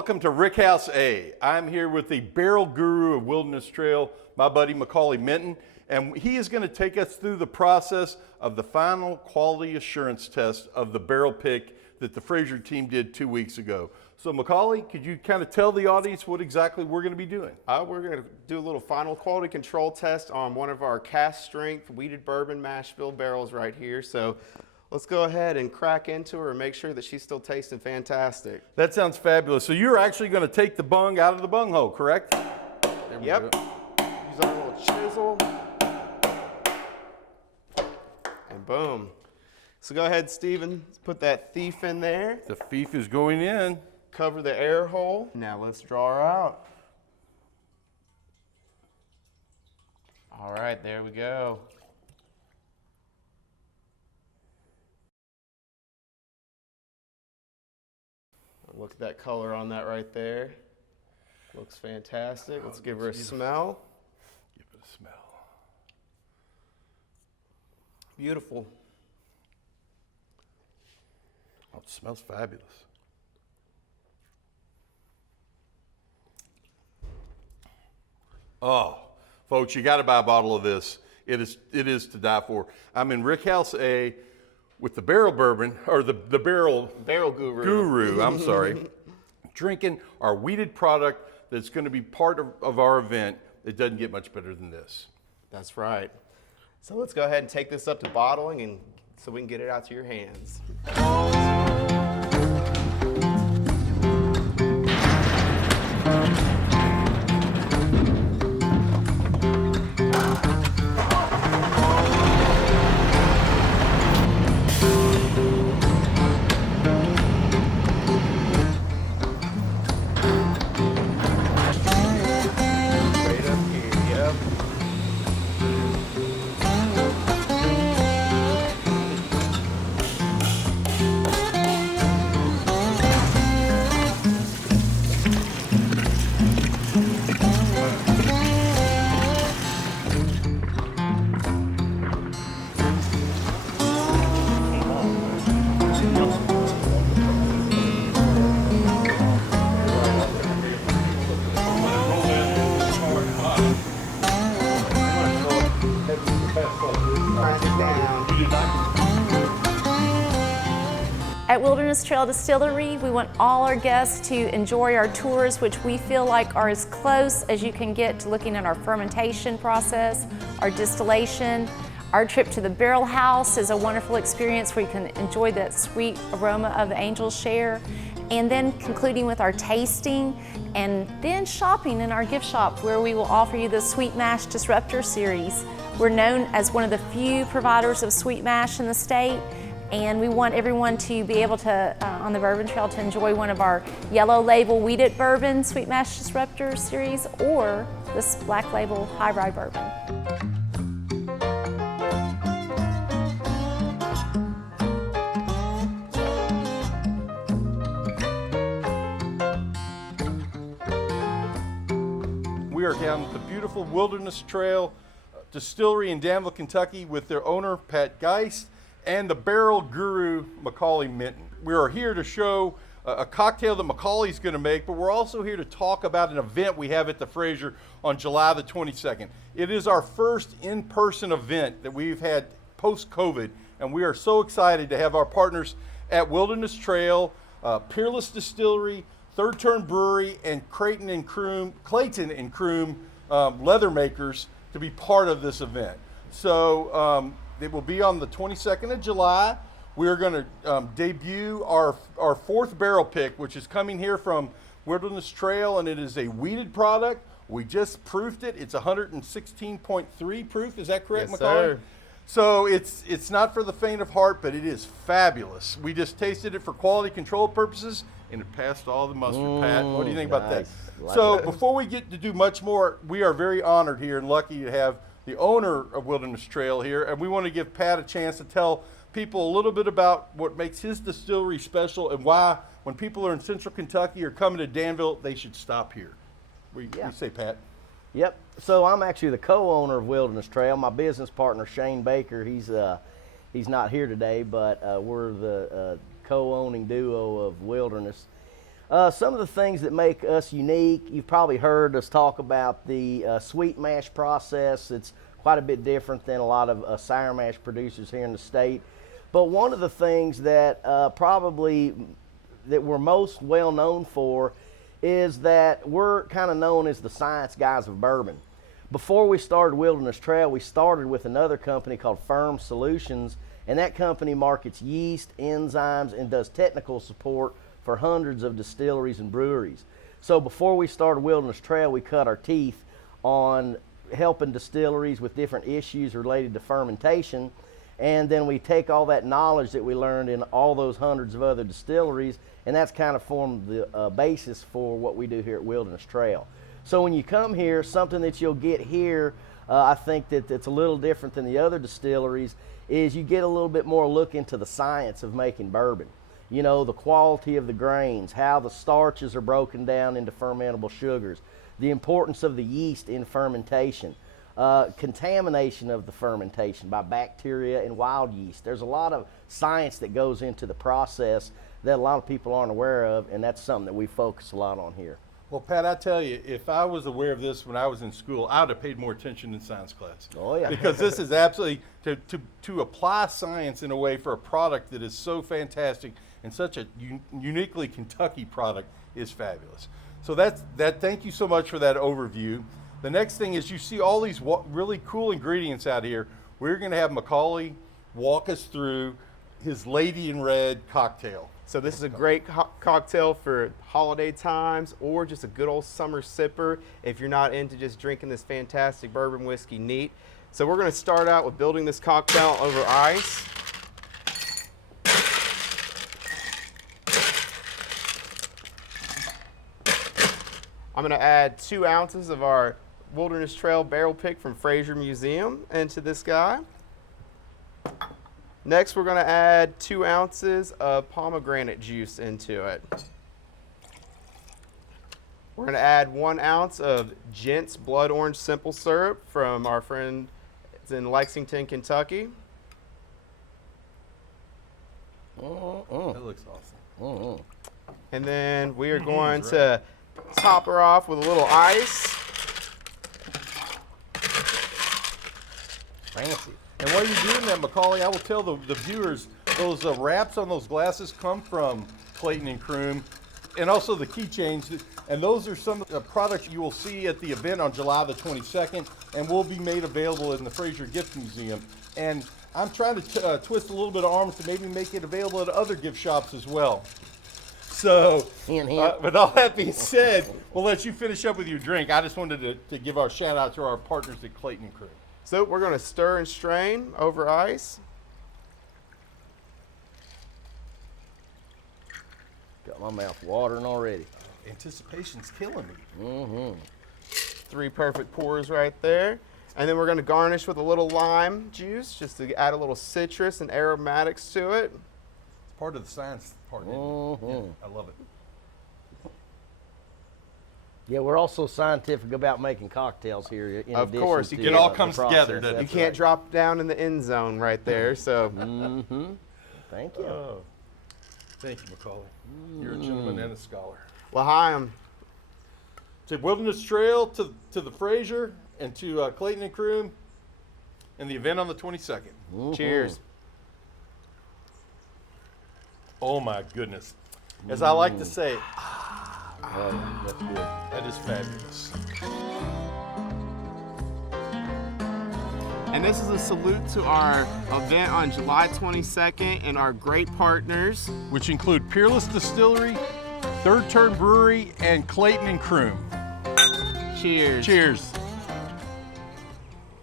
welcome to Rick House A. I'm here with the barrel guru of Wilderness Trail, my buddy Macaulay Minton, and he is going to take us through the process of the final quality assurance test of the barrel pick that the Fraser team did 2 weeks ago. So Macaulay, could you kind of tell the audience what exactly we're going to be doing? We're going to do a little final quality control test on one of our cast strength weeded bourbon mash bill barrels right here. So let's go ahead and crack into her and make sure that she's still tasting fantastic. That sounds fabulous. So you're actually going to take the bung out of the bung hole, correct? Yep. Use our little chisel. And boom. So go ahead, Steven, let's put that thief in there. The thief is going in. Cover the air hole. Now let's draw her out. All right, there we go. Look at that color on that right there. Looks fantastic. Let's give her a smell. Give it a smell. Beautiful. Oh, it smells fabulous. Oh, folks, you got to buy a bottle of this. It is to die for. I'm in Rick House A with the barrel bourbon, or the barrel guru. I'm sorry. Drinking our weeded product that's going to be part of our event. It doesn't get much better than this. That's right. So let's go ahead and take this up to bottling and so we can get it out to your hands. At Wilderness Trail Distillery, we want all our guests to enjoy our tours, which we feel like are as close as you can get to looking at our fermentation process, our distillation. Our trip to the barrel house is a wonderful experience where you can enjoy that sweet aroma of the angel share, and then concluding with our tasting, and then shopping in our gift shop where we will offer you the Sweet Mash Disruptor series. We're known as one of the few providers of sweet mash in the state, and we want everyone to be able to, on the Bourbon Trail, to enjoy one of our yellow label weeded bourbon Sweet Mash Disruptor series or this black label high rye bourbon. We are down at the beautiful Wilderness Trail Distillery in Danville, Kentucky with their owner, Pat Geist, and the barrel guru, Macaulay Minton. We are here to show a cocktail that Macaulay's going to make, but we're also here to talk about an event we have at the Fraser on July the 22nd. It is our first in-person event that we've had post-COVID, and we are so excited to have our partners at Wilderness Trail, Peerless Distillery, Third Turn Brewery, and Clayton and Croom leather makers to be part of this event. So it will be on the 22nd of July. We are going to debut our fourth barrel pick, which is coming here from Wilderness Trail, and it is a weeded product. We just proofed it. It's 116.3 proof. Is that correct, Yes, Macaulay? sir. So it's not for the faint of heart, but it is fabulous. We just tasted it for quality control purposes, and it passed all the mustard. Pat, what do you think about that? Like So it. before we get to do much more, we are very honored here and lucky to have the owner of Wilderness Trail here, and we want to give Pat a chance to tell people a little bit about what makes his distillery special and why when people are in central Kentucky or coming to Danville, they should stop here. What do you say, Pat? Yep. So I'm actually the co-owner of Wilderness Trail. My business partner, Shane Baker, he's not here today, but we're the co-owning duo of Wilderness. Some of the things that make us unique, you've probably heard us talk about the sweet mash process. It's quite a bit different than a lot of sour mash producers here in the state. But one of the things that probably that we're most well known for is that we're kind of known as the science guys of bourbon. Before we started Wilderness Trail, we started with another company called Firm Solutions, and that company markets yeast, enzymes, and does technical support for hundreds of distilleries and breweries. So before we started Wilderness Trail, we cut our teeth on helping distilleries with different issues related to fermentation, and then we take all that knowledge that we learned in all those hundreds of other distilleries, and that's kind of formed the basis for what we do here at Wilderness Trail. So when you come here, something that you'll get here, I think that it's a little different than the other distilleries, is you get a little bit more look into the science of making bourbon. You know, the quality of the grains, how the starches are broken down into fermentable sugars, the importance of the yeast in fermentation, contamination of the fermentation by bacteria and wild yeast. There's a lot of science that goes into the process that a lot of people aren't aware of, and that's something that we focus a lot on here. Well, Pat, I tell you, if I was aware of this when I was in school, I would have paid more attention in science class. Oh, yeah. Because this is absolutely, to apply science in a way for a product that is so fantastic and such a uniquely Kentucky product is fabulous. So thank you so much for that overview. The next thing is you see all these really cool ingredients out here. We're going to have Macaulay walk us through his Lady in Red cocktail. So this is a great cocktail for holiday times or just a good old summer sipper if you're not into just drinking this fantastic bourbon whiskey neat. So we're going to start out with building this cocktail over ice. I'm going to add 2 ounces of our Wilderness Trail barrel pick from Fraser Museum into this guy. Next, we're going to add 2 ounces of pomegranate juice into it. We're going to add 1 ounce of Gent's Blood Orange Simple Syrup from our friend in Lexington, Kentucky. That looks awesome. And then we are going to top her off with a little ice. Fancy. And while you're doing that, Macaulay, I will tell the viewers, those wraps on those glasses come from Clayton and Croom, and also the keychains. And those are some of the products you will see at the event on July the 22nd, and will be made available in the Fraser Gift Museum. And I'm trying to twist a little bit of arms to maybe make it available at other gift shops as well. So, with all that being said, we'll let you finish up with your drink. I just wanted to give our shout out to our partners at Clayton and Croom. So we're going to stir and strain over ice. Got my mouth watering already. Anticipation's killing me. 3 perfect pours right there. And then we're going to garnish with a little lime juice just to add a little citrus and aromatics to it. It's part of the science part. Isn't it? Yeah, I love it. Yeah, we're also scientific about making cocktails here. Of course, it all comes together, doesn't it? You can't drop down in the end zone right there. So, Thank you. Thank you, Macaulay. You're a gentleman and a scholar. well, hi, I'm To Wilderness Trail, to the Fraser, and to Clayton and Croom, and the event on the 22nd. Cheers. Oh my goodness. As I like to say, That's good. that is fabulous. And this is a salute to our event on July 22nd and our great partners. Which include Peerless Distillery, Third Turn Brewery, and Clayton and Croom. Cheers. Cheers.